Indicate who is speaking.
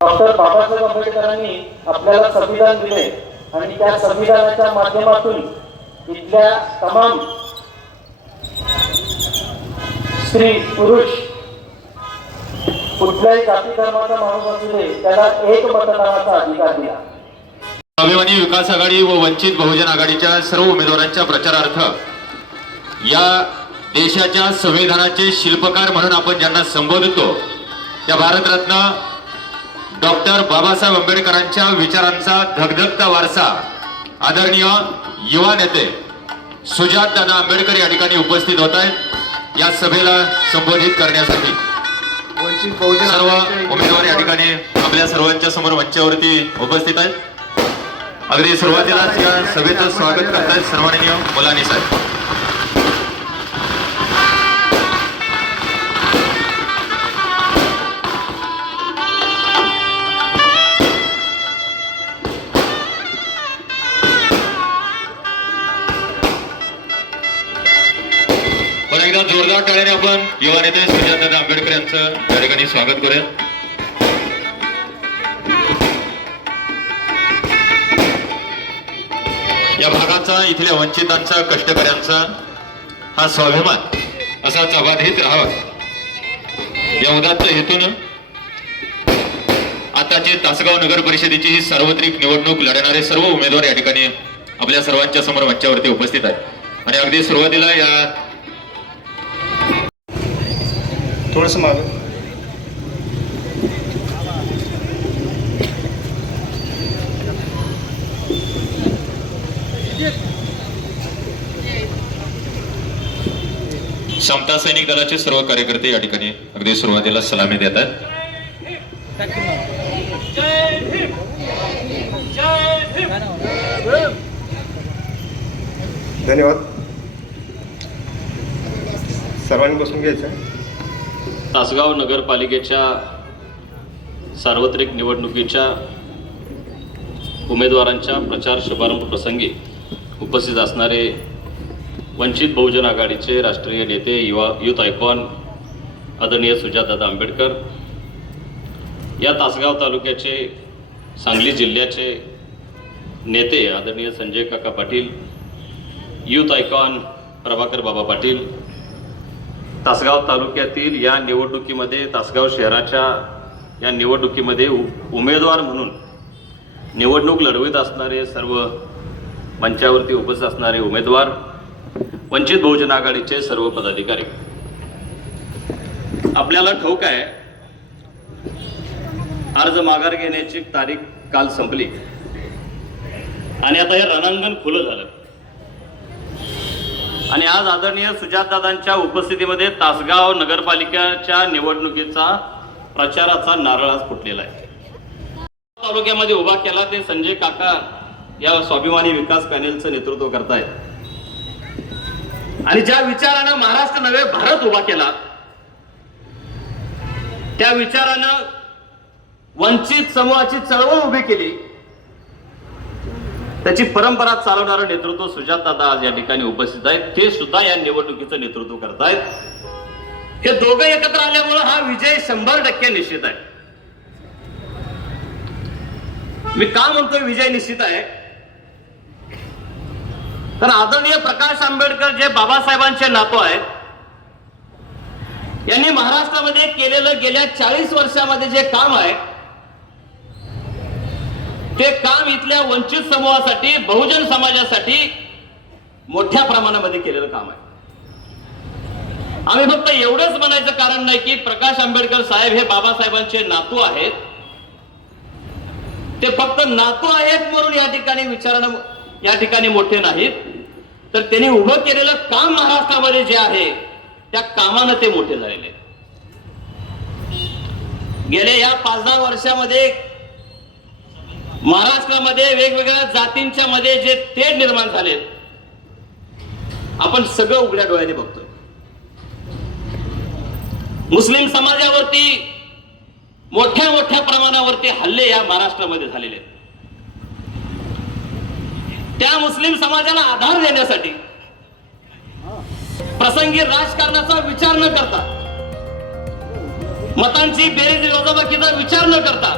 Speaker 1: Doctor Babasaheb आंबेडकरांनी आपल्याला संविधान दिले आणि त्या संविधानाच्या माध्यमातून इथल्या तमाम स्त्री पुरुष कुठल्याही जाती धर्माचा माणूस असू दे त्याला एक मतदानाचा अधिकार दिला.
Speaker 2: स्वाभिमानी विकास आघाडी व वंचित बहुजन आघाडीच्या सर्व उमेदवारांच्या प्रचारार्थ या देशाच्या संविधानाचे शिल्पकार म्हणून आपण ज्यांना संबोधतो त्या भारतरत्न डॉक्टर बाबासाहेब आंबेडकरांच्या विचारांचा धगधगता वारसा आदरणीय युवा नेते सुजात दादा आंबेडकर या ठिकाणी उपस्थित होत आहेत. या सभेला संबोधित करण्यासाठी. सर्व उमेदवार या ठिकाणी आपल्या सर्वांच्या समोर मंचावरती उपस्थित आहेत. अगदी सुरुवातीलाच या सभेचं स्वागत करतायत सन्माननीय मुलानी साहेब. एकदा जोरदार टाळ्याने आपण युवा नेते सुजातदादा आंबेडकर यांचं या ठिकाणी स्वागत करूया. या भागाचा इथल्या वंचितांचा कष्टकऱ्यांचा हा स्वाभिमान असा अबाधित राहावा. या उदात्त हेतून आताची तासगाव नगर परिषदेची ही सार्वत्रिक निवडणूक लढणारे सर्व उमेदवार या ठिकाणी आपल्या सर्वांच्या समोर मंचावरती उपस्थित आहेत. आणि अगदी सुरुवातीला या
Speaker 3: थोडस माग.
Speaker 2: समता सैनिक दलाचे सर्व कार्यकर्ते या ठिकाणी अगदी सुरुवातीला सलामी देत आहेत.
Speaker 3: धन्यवाद. सर्वांनी बसून घ्यायचं.
Speaker 4: तासगाव नगरपालिकेच्या सार्वत्रिक निवडणुकीच्या उमेदवारांच्या प्रचार शुभारंभ प्रसंगी उपस्थित असणारे वंचित बहुजन आघाडीचे राष्ट्रीय नेते युवा युथ आयकॉन आदरणीय सुजातदादा आंबेडकर या तासगाव तालुक्याचे सांगली जिल्ह्याचे नेते आदरणीय संजय काका पाटील युथ आयकॉन प्रभाकर बाबा पाटील तासगाव तालुक्यातील या निवडणुकीमध्ये तासगाव शहराच्या या निवडणुकीमध्ये उ उमेदवार म्हणून निवडणूक लढवित असणारे सर्व मंचावरती उपस्थित असणारे उमेदवार वंचित बहुजन आघाडीचे सर्व पदाधिकारी. आपल्याला ठाऊक आहे अर्ज माघार घेण्याची तारीख काल संपली. आणि आता हे रणांगण खुलं झालं. आणि आज आदरणीय सुजातदादांच्या उपस्थितीमध्ये तासगाव नगरपालिकेच्या निवडणुकीचा प्रचाराचा नारळ आज फुटलेला आहे. तालुक्यामध्ये उभा केला ते संजय काका या स्वाभिमानी विकास पॅनेलचं नेतृत्व करतायत. आणि ज्या विचारानं महाराष्ट्र नवे भारत उभा केला त्या विचारानं वंचित समूहाची चळवळ उभी केली. त्याची परंपरा चालवणारं नेतृत्व सुजात दादा आज या ठिकाणी उपस्थित आहेत. ते सुद्धा या निवडणुकीचं नेतृत्व करतायत. हे दोघं एकत्र आल्यामुळे हा विजय शंभर टक्के निश्चित आहे. मी का म्हणतोय विजय निश्चित आहे. तर आदरणीय प्रकाश आंबेडकर जे बाबासाहेबांचे नातो आहेत यांनी महाराष्ट्रामध्ये केलेलं गेल्या चाळीस वर्षामध्ये जे काम आहे ते काम इथल्या वंचित समूहासाठी बहुजन समाजासाठी मोठ्या प्रमाणामध्ये केलेलं काम आहे. आम्ही फक्त एवढंच म्हणायचं कारण नाही की प्रकाश आंबेडकर साहेब हे बाबासाहेबांचे नातू आहेत. ते फक्त नातू आहेत म्हणून या ठिकाणी विचारणं या ठिकाणी मोठे नाहीत. तर त्यांनी उभं केलेलं काम महाराष्ट्रामध्ये जे आहे त्या कामानं ते मोठे झालेले गेले गेल्या या पाच दहा वर्षामध्ये महाराष्ट्रामध्ये वेगवेगळ्या जातींच्या मध्ये जे तेढ निर्माण झाले. आपण सगळं उघड्या डोळ्याने बघतोय. मुस्लिम समाजावरती मोठ्या मोठ्या प्रमाणावरती हल्ले या महाराष्ट्रामध्ये झालेले त्या मुस्लिम समाजाला आधार देण्यासाठी प्रसंगी राजकारणाचा विचार न करता मतांची बेरीज वजाबाकीचा विचार न करता